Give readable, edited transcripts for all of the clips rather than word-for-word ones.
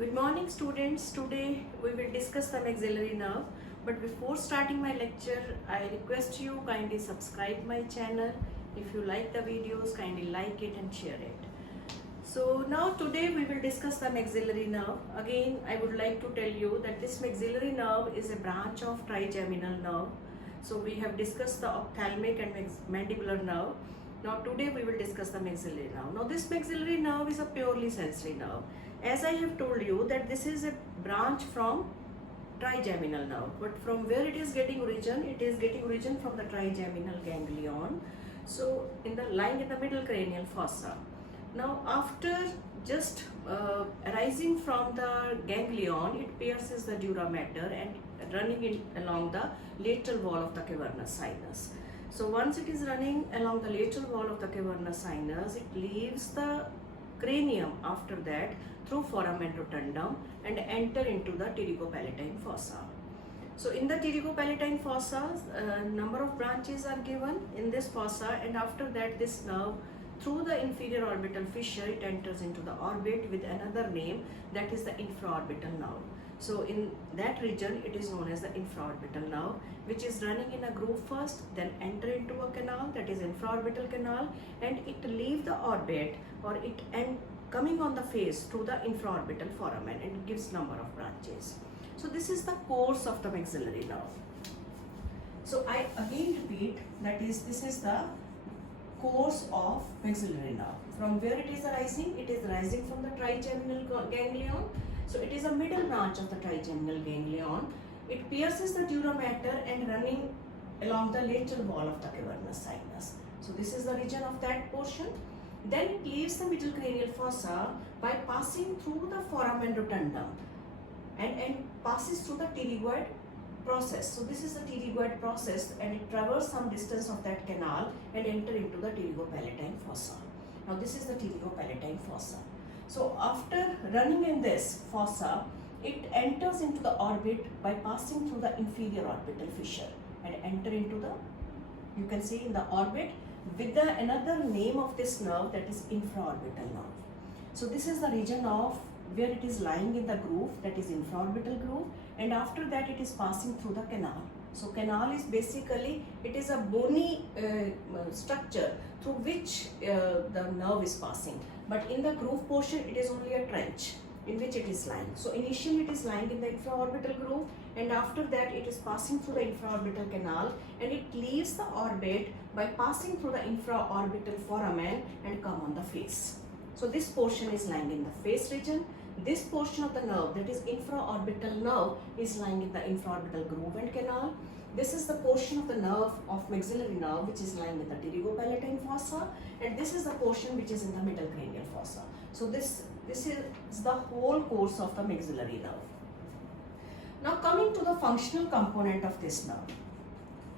Good morning students. Today we will discuss the maxillary nerve. But before starting my lecture, I request you kindly subscribe my channel. If you like the videos, kindly like it and share it. So now today we will discuss the maxillary nerve. Again, I would like to tell you that this maxillary nerve is a branch of trigeminal nerve. So we have discussed the ophthalmic and mandibular nerve. Now today we will discuss the maxillary nerve. Now this maxillary nerve is a purely sensory nerve. As I have told you that this is a branch from trigeminal nerve, but from where it is getting origin? It is getting origin from the trigeminal ganglion. So lying in the middle cranial fossa. Now after just arising from the ganglion, it pierces the dura mater and running along the lateral wall of the cavernous sinus. So once it is running along the lateral wall of the cavernous sinus, it leaves the cranium after that through foramen rotundum and enter into the pterygopalatine fossa. So in the pterygopalatine fossa, number of branches are given in this fossa, and after that this nerve through the inferior orbital fissure it enters into the orbit with another name, that is the infraorbital nerve. So in that region it is known as the infraorbital nerve, which is running in a groove first, then enter into a canal, that is infraorbital canal, and it leave the orbit or it coming on the face through the infraorbital foramen, and it gives number of branches. So this is the course of the maxillary nerve. So I again repeat, that is, this is the course of maxillary nerve. From where it is arising? It is arising from the trigeminal ganglion. So it is a middle branch of the trigeminal ganglion. It pierces the dura mater and running along the lateral wall of the cavernous sinus. So this is the region of that portion. Then it leaves the middle cranial fossa by passing through the foramen rotundum and passes through the pterygoid process. So this is the pterygoid process, and it traverses some distance of that canal and enter into the pterygopalatine fossa. Now this is the pterygopalatine fossa. So after running in this fossa, it enters into the orbit by passing through the inferior orbital fissure and enter into the, you can see in the orbit with the another name of this nerve, that is infraorbital nerve. So this is the region of where it is lying in the groove, that is infraorbital groove, and after that it is passing through the canal. So canal is basically, it is a bony structure through which the nerve is passing, but in the groove portion it is only a trench in which it is lying. So initially it is lying in the infraorbital groove, and after that it is passing through the infraorbital canal, and it leaves the orbit by passing through the infraorbital foramen and come on the face. So this portion is lying in the face region. This portion of the nerve, that is infraorbital nerve, is lying in the infraorbital groove and canal. This is the portion of the nerve of maxillary nerve which is lying in the pterygopalatine fossa, and this is the portion which is in the middle cranial fossa. So this is the whole course of the maxillary nerve. Now coming to the functional component of this nerve.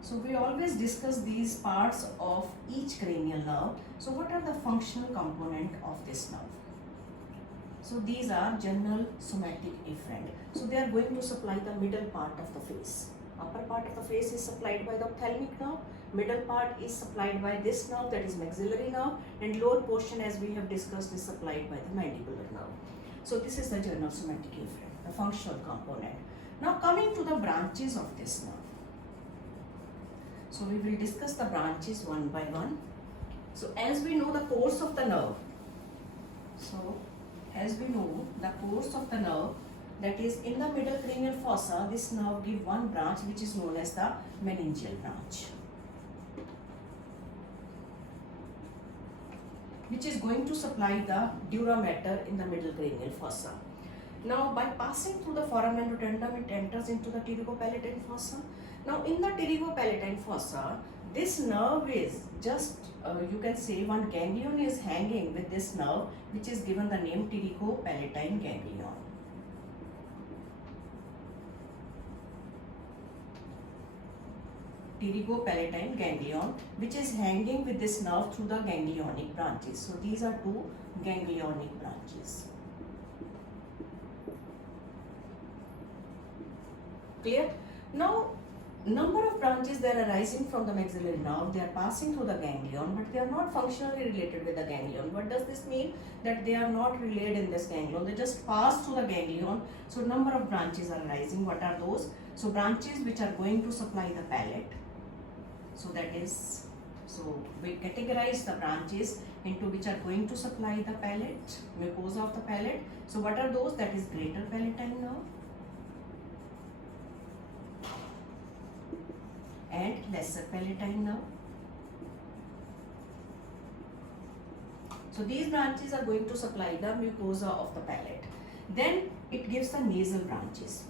So we always discuss these parts of each cranial nerve. So what are the functional component of this nerve? So these are general, somatic, efferent. So they are going to supply the middle part of the face. Upper part of the face is supplied by the ophthalmic nerve. Middle part is supplied by this nerve, that is maxillary nerve, and lower portion, as we have discussed, is supplied by the mandibular nerve. So this is the general, somatic, efferent, the functional component. Now coming to the branches of this nerve. So we will discuss the branches one by one. So as we know the course of the nerve, that is in the middle cranial fossa, this nerve gives one branch which is known as the meningeal branch, which is going to supply the dura mater in the middle cranial fossa. Now by passing through the foramen rotundum, it enters into the pterygopalatine fossa. Now in the pterygopalatine fossa, this nerve is just, you can say one ganglion is hanging with this nerve, which is given the name pterygopalatine ganglion. Pterygopalatine ganglion, which is hanging with this nerve through the ganglionic branches. So these are two ganglionic branches. Clear? Now number of branches that are arising from the maxillary nerve, they are passing through the ganglion, but they are not functionally related with the ganglion. What does this mean? That they are not related in this ganglion, they just pass through the ganglion. So number of branches are arising. What are those? So branches which are going to supply the palate. So that is, so we categorize the branches into which are going to supply the palate, mucosa of the palate. So what are those? That is greater palatine nerve and lesser palatine nerve. So these branches are going to supply the mucosa of the palate. Then it gives the nasal branches.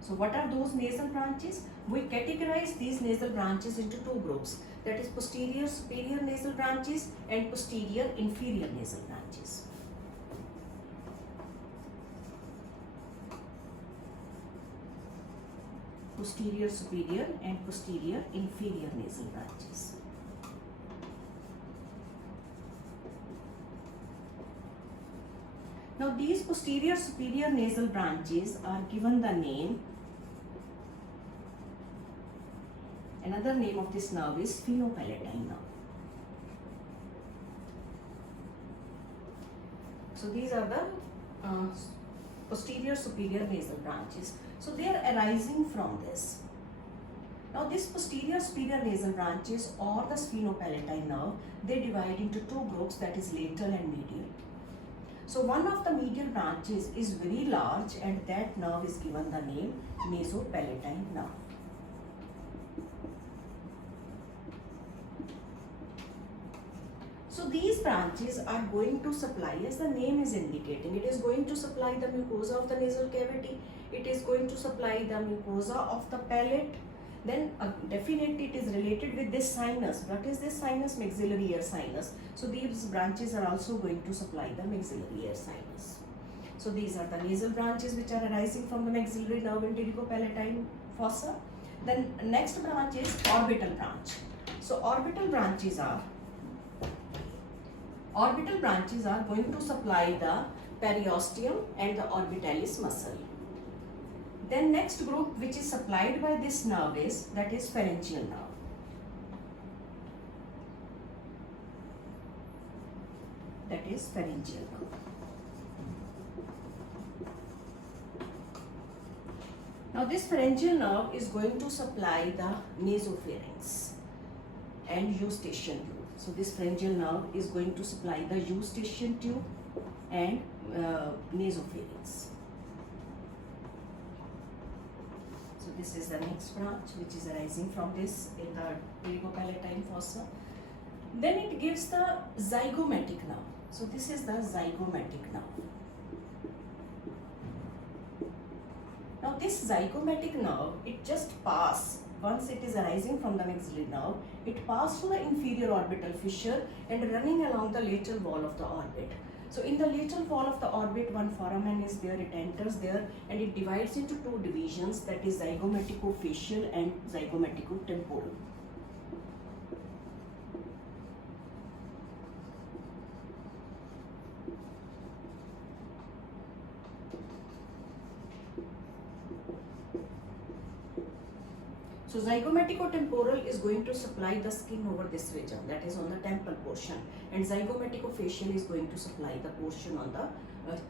So what are those nasal branches? We categorize these nasal branches into two groups, that is posterior superior nasal branches and posterior inferior nasal branches. Posterior superior and posterior inferior nasal branches. Now these posterior superior nasal branches are given the name, another name of this nerve is sphenopalatine nerve. So these are the posterior superior nasal branches. So they are arising from this. Now this posterior superior nasal branches or the sphenopalatine nerve, they divide into two groups, that is lateral and medial. So one of the medial branches is very large and that nerve is given the name mesopalatine nerve. So these branches are going to supply, as the name is indicating, it is going to supply the mucosa of the nasal cavity, it is going to supply the mucosa of the palate. Then definitely it is related with this sinus. What is this sinus? Maxillary ear sinus. So these branches are also going to supply the maxillary ear sinus. So these are the nasal branches which are arising from the maxillary nerve in pterygopalatine fossa. Then next branch is orbital branch. So orbital branches are going to supply the periosteum and the orbitalis muscle. Then next group which is supplied by this nerve is, that is pharyngeal nerve. That is pharyngeal nerve. Now this pharyngeal nerve is going to supply the nasopharynx and eustachian tube. So this pharyngeal nerve is going to supply the eustachian tube and nasopharynx. So this is the next branch which is arising from this in the pterygopalatine fossa. Then it gives the zygomatic nerve. So this is the zygomatic nerve. Now this zygomatic nerve, it just passes, once it is arising from the maxillary nerve, it passes through the inferior orbital fissure and running along the lateral wall of the orbit. So in the lateral wall of the orbit, one foramen is there, it enters there and it divides into two divisions, that is zygomaticofacial and zygomaticotemporal. So zygomaticotemporal is going to supply the skin over this region, that is on the temple portion, and zygomaticofacial is going to supply the portion on the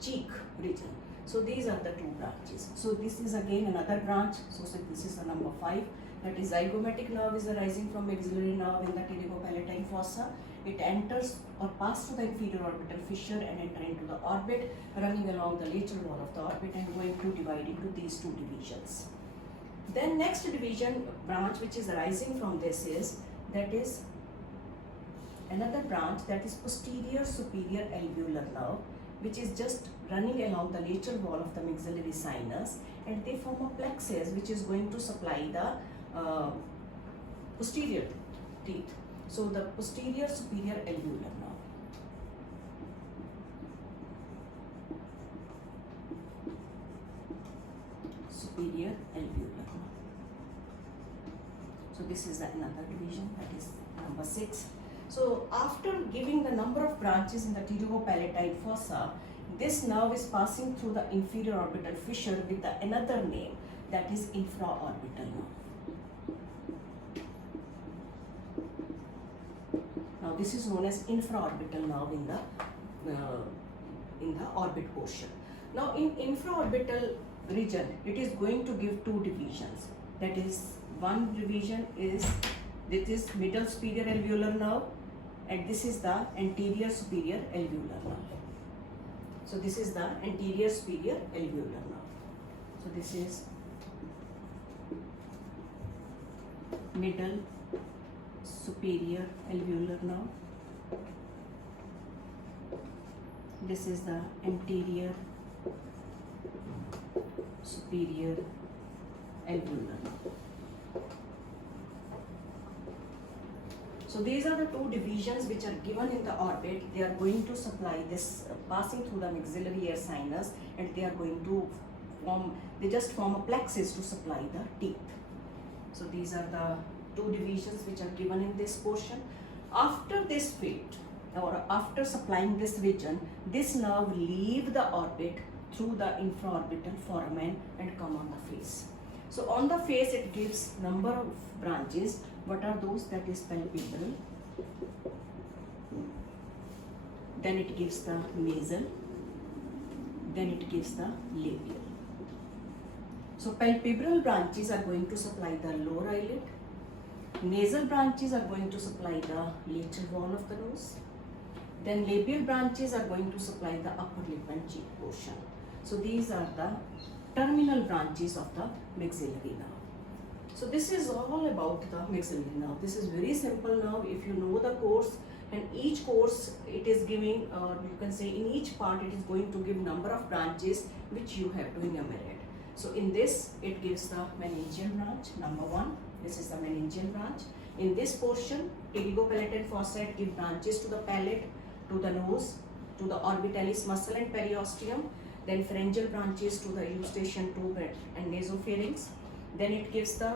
cheek region. So these are the two branches. So this is again another branch. So this is the number 5. That is zygomatic nerve is arising from maxillary nerve in the pterygopalatine fossa. It enters or passes through the inferior orbital fissure and enter into the orbit, running along the lateral wall of the orbit and going to divide into these two divisions. Then next division branch which is arising from this is, that is another branch, that is posterior superior alveolar nerve, which is just running along the lateral wall of the maxillary sinus, and they form a plexus which is going to supply the posterior teeth. So the posterior superior alveolar nerve. Superior alveolar. So this is another division, that is number 6. So after giving the number of branches in the pterygopalatine fossa, this nerve is passing through the inferior orbital fissure with another name, that is infraorbital nerve. Now this is known as infraorbital nerve in the orbit portion. Now in infraorbital region, it is going to give two divisions. That is, one division is this is middle superior alveolar nerve, and this is the anterior superior alveolar nerve. So this is the anterior superior alveolar nerve. So this is middle superior alveolar nerve. This is the anterior superior alveolar nerve. So these are the two divisions which are given in the orbit. They are going to supply this passing through the maxillary air sinus, and they are going to form a plexus to supply the teeth. So these are the two divisions which are given in this portion. After this fit, or after supplying this region, this nerve leave the orbit through the infraorbital foramen and come on the face. So on the face it gives number of branches. What are those? That is palpebral, then it gives the nasal, then it gives the labial. So palpebral branches are going to supply the lower eyelid, nasal branches are going to supply the lateral wall of the nose, then labial branches are going to supply the upper lip and cheek portion. So these are the terminal branches of the maxillary nerve. So this is all about the maxillary nerve. This is very simple nerve. If you know the course, and each course it is giving, you can say in each part it is going to give number of branches which you have to enumerate. So in this it gives the meningeal branch, number 1. This is the meningeal branch. In this portion, pterygopalatine fossette give branches to the palate, to the nose, to the orbitalis muscle and periosteum. Then pharyngeal branches to the eustachian tube and nasopharynx. Then it gives the,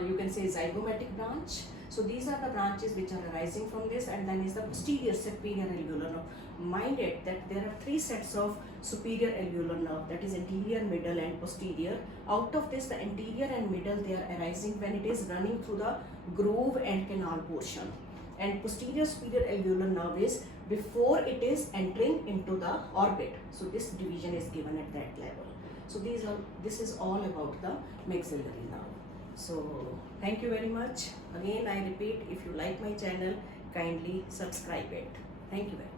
you can say, zygomatic branch. So these are the branches which are arising from this, and then is the posterior superior alveolar nerve. Mind it that there are 3 sets of superior alveolar nerve, that is anterior, middle and posterior. Out of this, the anterior and middle, they are arising when it is running through the groove and canal portion. And posterior superior alveolar nerve is before it is entering into the orbit. So this division is given at that level. So this is all about the maxillary nerve. So thank you very much. Again I repeat, if you like my channel, kindly subscribe it. Thank you very much.